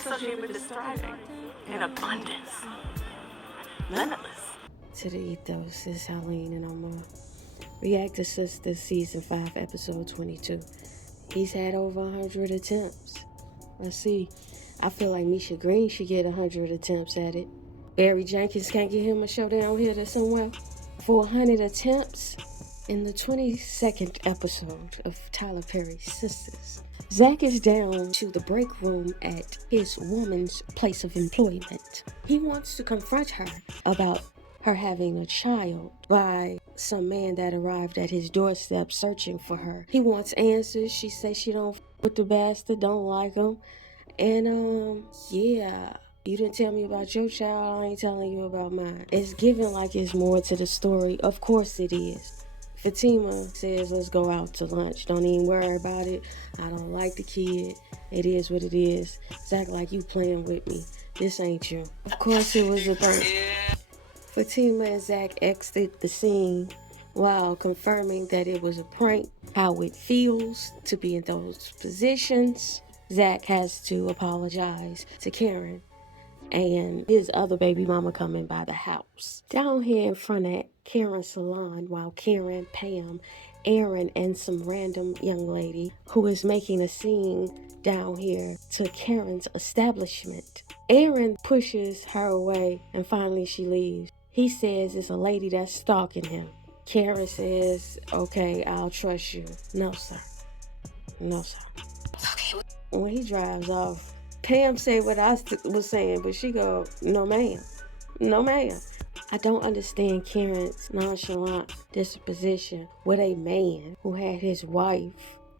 associate with is thriving in abundance. Limitless. To the ethos, it's Helene, and I'm gonna react to Sistas season 5, episode 22. He's had over 100 attempts. Let's see. I feel like Misha Green should get 100 attempts at it. Barry Jenkins can't get him a show down here to somewhere. For 100 attempts in the 22nd episode of Tyler Perry's Sistas, Zach is down to the break room at his woman's place of employment. He wants to confront her about her having a child by some man that arrived at his doorstep searching for her. He wants answers. She says she don't f with the bastard, don't like him. And yeah, you didn't tell me about your child, I ain't telling you about mine. It's given like it's more to the story. Of course it is. Fatima says, let's go out to lunch. Don't even worry about it. I don't like the kid. It is what it is. Zach, like, you playing with me. This ain't you. Of course it was a prank. Fatima and Zach exited the scene while confirming that it was a prank. How it feels to be in those positions. Zach has to apologize to Karen and his other baby mama coming by the house. Down here in front of Karen's salon, while Karen, Pam, Aaron, and some random young lady who is making a scene down here to Karen's establishment. Aaron pushes her away and finally she leaves. He says it's a lady that's stalking him. Karen says, okay, I'll trust you. No, sir. No, sir. When he drives off, Pam said what I was saying, but she go, no ma'am, no ma'am. I don't understand Karen's nonchalant disposition with a man who had his wife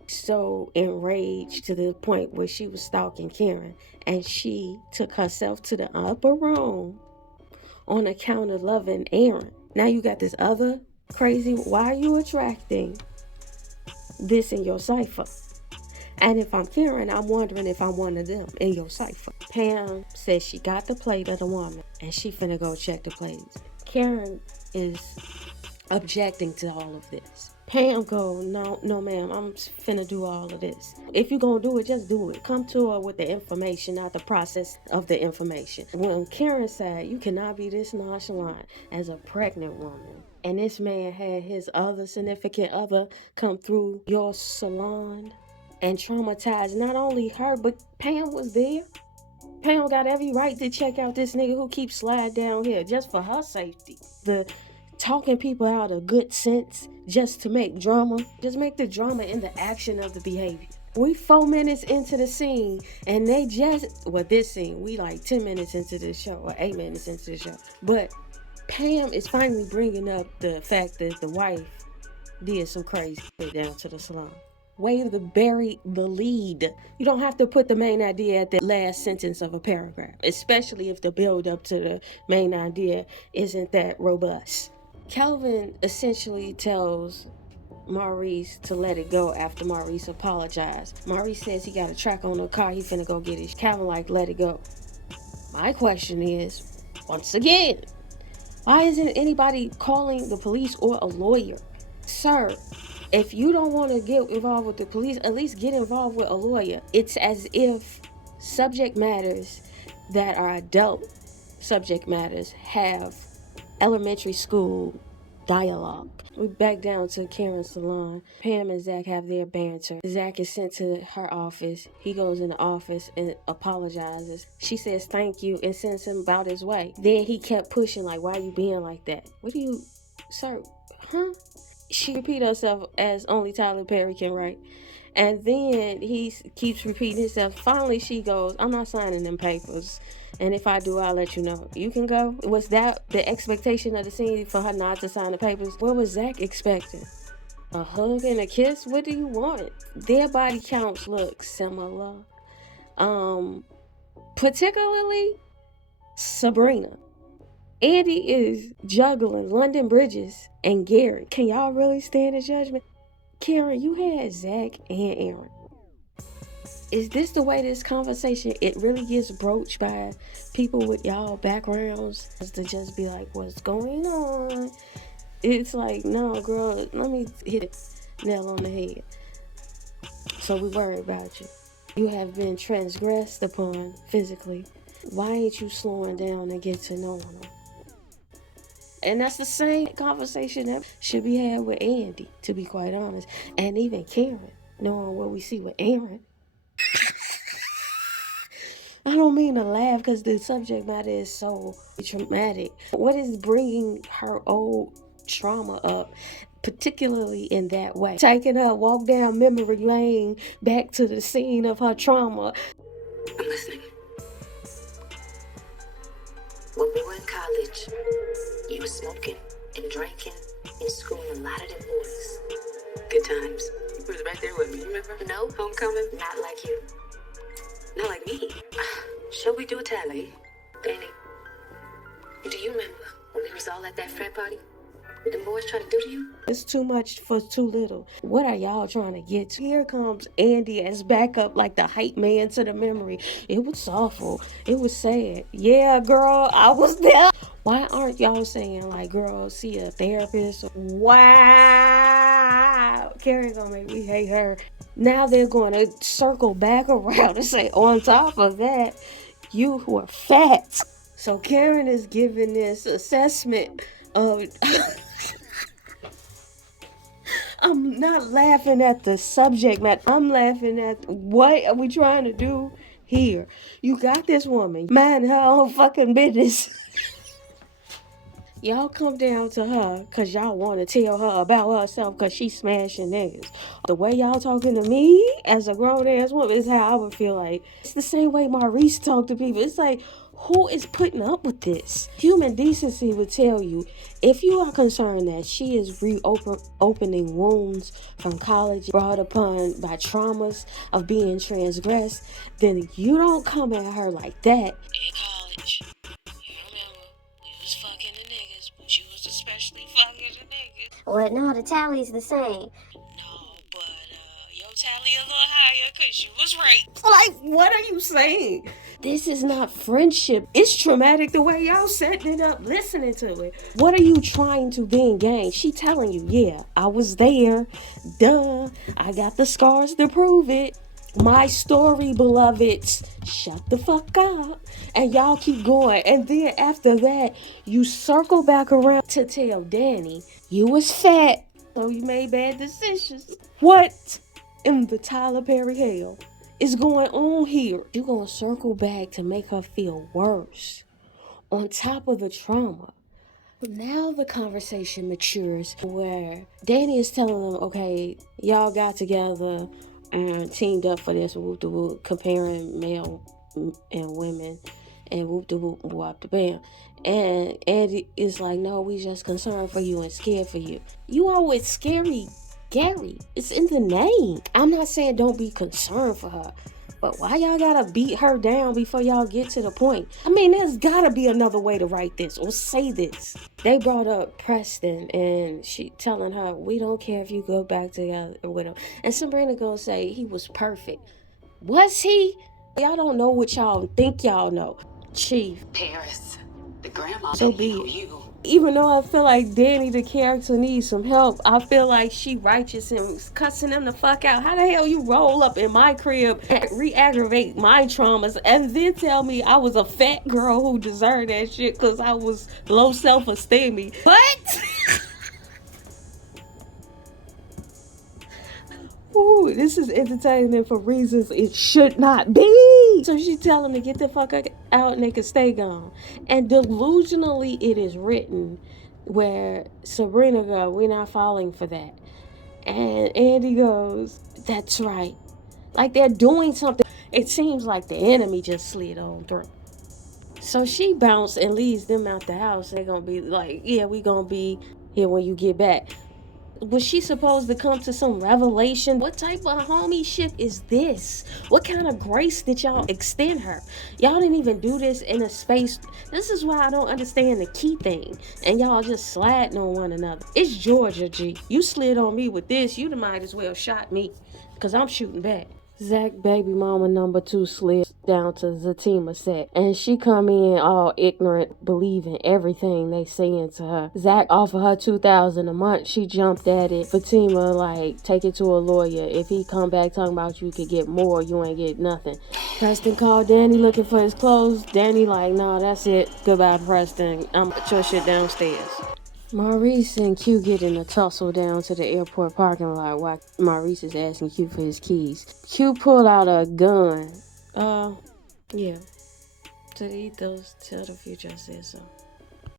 so enraged to the point where she was stalking Karen, and she took herself to the upper room on account of loving Aaron. Now you got this other crazy, why are you attracting this in your cipher? And if I'm Karen, I'm wondering if I'm one of them in your cipher. Pam says she got the plate of the woman and she finna go check the plates. Karen is objecting to all of this. Pam go, no ma'am, I'm finna do all of this. If you gonna do it, just do it. Come to her with the information, not the process of the information. When Karen said, you cannot be this nonchalant as a pregnant woman, and this man had his other significant other come through your salon and traumatize not only her, but Pam was there. Pam got every right to check out this nigga who keeps sliding down here just for her safety. The talking people out of good sense just to make drama. Just make the drama in the action of the behavior. We 4 minutes into the scene and they just, well, this scene, we like 10 minutes into the show or 8 minutes into the show. But Pam is finally bringing up the fact that the wife did some crazy shit down to the salon. Way to bury the lead. You don't have to put the main idea at the last sentence of a paragraph, especially if the build up to the main idea isn't that robust. Calvin essentially tells Maurice to let it go after Maurice apologized. Maurice says he got a track on the car, he finna go get it. Calvin like, let it go. My question is, once again, why isn't anybody calling the police or a lawyer? Sir, if you don't want to get involved with the police, at least get involved with a lawyer. It's as if subject matters that are adult subject matters have elementary school dialogue. We back down to Karen's salon. Pam and Zach have their banter. Zach is sent to her office. He goes in the office and apologizes. She says thank you and sends him about his way. Then he kept pushing like, why are you being like that? What do you, sir, huh? She repeat herself as only Tyler Perry can write. And then he keeps repeating himself. Finally, she goes, I'm not signing them papers. And if I do, I'll let you know. You can go. Was that the expectation of the scene for her not to sign the papers? What was Zach expecting? A hug and a kiss? What do you want? Their body counts look similar. Particularly Sabrina. Andy is juggling London Bridges and Gary. Can y'all really stand the judgment? Karen, you had Zach and Aaron. Is this the way this conversation, it really gets broached by people with y'all backgrounds? To just be like, what's going on? It's like, no, girl, let me hit it nail on the head. So we worry about you. You have been transgressed upon physically. Why ain't you slowing down and get to know him? And that's the same conversation that should be had with Andy, to be quite honest. And even Karen, knowing what we see with Aaron. I don't mean to laugh because the subject matter is so traumatic. What is bringing her old trauma up, particularly in that way? Taking her walk down memory lane back to the scene of her trauma. I'm listening. When we were in college, you were smoking and drinking and screwing a lot of them boys. Good times. You was right there with me, you remember? No, homecoming, not like you. Not like me. Shall we do a tally? Danny, do you remember when we was all at that frat party? What them boys trying to do to you? It's too much for too little. What are y'all trying to get to? Here comes Andy as backup, like the hype man to the memory. It was awful. It was sad. Yeah, girl, I was there. Why aren't y'all saying, like, girl, see a therapist? Wow. Karen gonna make me hate her. Now they're going to circle back around and say, on top of that, you were fat. So Karen is giving this assessment of... I'm not laughing at the subject matter. I'm laughing at what are we trying to do here. You got this woman mind her own fucking business. Y'all come down to her because y'all want to tell her about herself because she's smashing niggas. The way y'all talking to me as a grown-ass woman is how I would feel like. It's the same way Maurice talked to people. It's like, who is putting up with this? Human decency would tell you, if you are concerned that she is reopening wounds from college brought upon by traumas of being transgressed, then you don't come at her like that. In college, you remember, we was fucking the niggas, but you was especially fucking the niggas. Well, no, the tally's the same. No, but your tally a little higher because you was right. Like, what are you saying? This is not friendship. It's traumatic the way y'all setting it up, listening to it. What are you trying to then gain? She telling you, yeah, I was there. Duh. I got the scars to prove it. My story, beloveds. Shut the fuck up. And y'all keep going. And then after that, you circle back around to tell Danny, you was fat, so you made bad decisions. What in the Tyler Perry hell is going on here? You're going to circle back to make her feel worse on top of the trauma. Now the conversation matures where Danny is telling them, okay, y'all got together and teamed up for this whoop de whoop, comparing male and women and whoop de whoop, whoop de bam. And Andy is like, no, we just concerned for you and scared for you. You always scary Gary. It's in the name. I'm not saying don't be concerned for her, but why y'all gotta beat her down before y'all get to the point? I mean, there's gotta be another way to write this or say this. They brought up Preston and she telling her, we don't care if you go back together with him. And Sabrina gonna say he was perfect. Was he? Y'all don't know what y'all think y'all know. Chief. Paris, the grandma So be it. Even though I feel like Danny, the character, needs some help, I feel like she righteous and cussing them the fuck out. How the hell you roll up in my crib and re-aggravate my traumas and then tell me I was a fat girl who deserved that shit because I was low self-esteem? What? Ooh, this is entertainment for reasons it should not be. So she tell him to get the fuck out and they can stay gone. And delusionally it is written where Sabrina goes, we're not falling for that. And Andy goes, that's right. Like they're doing something. It seems like the enemy just slid on through. So she bounced and leaves them out the house. They're gonna be like, yeah, we gonna be here when you get back. Was she supposed to come to some revelation? What type of homie shit is this? What kind of grace did y'all extend her? Y'all didn't even do this in a space. This is why I don't understand the key thing. And y'all just sliding on one another. It's Georgia, G. You slid on me with this. You might as well shot me. Because I'm shooting back. Zach baby mama number 2 slid down to Zatima's set, and she come in all ignorant, believing everything they saying to her. Zach offered her $2,000 a month. She jumped at it. Fatima like, take it to a lawyer. If he come back talking about you could get more, you ain't get nothing. Preston called Danny looking for his clothes. Danny like, nah, that's it. Goodbye, Preston. I'm put your shit downstairs. Maurice and Q get in a tussle down to the airport parking lot while Maurice is asking Q for his keys. Q pull out a gun. Yeah. To the ethos, tell the future I said so.